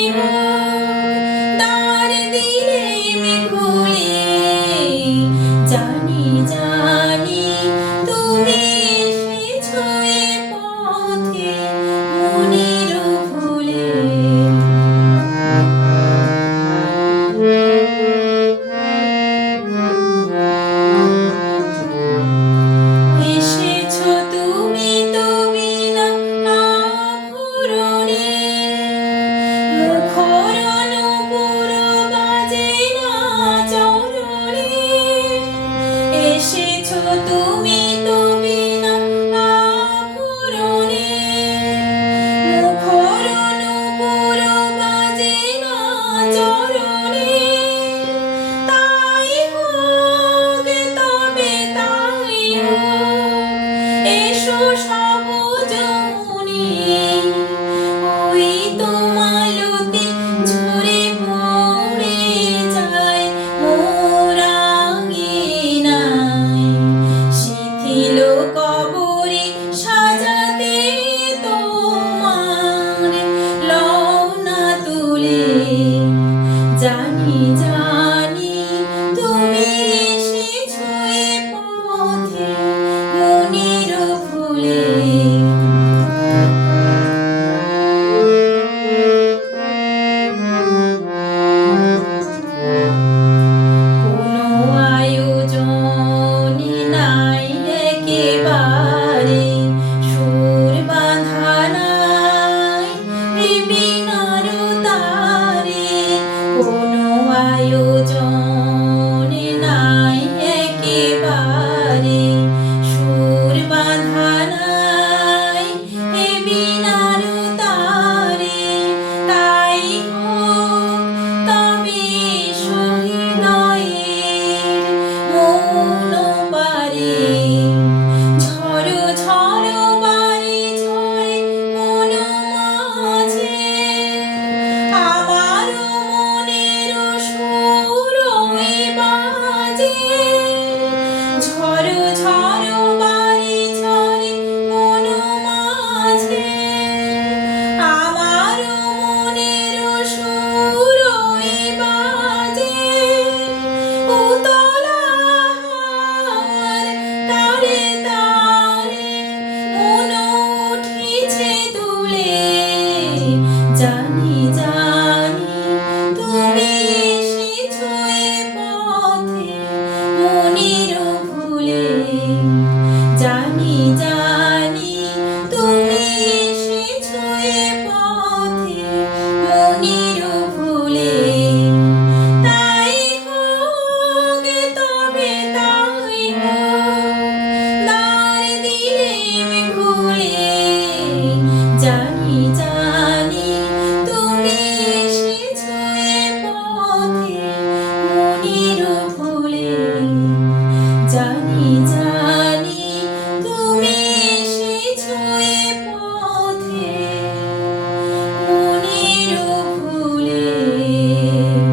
You.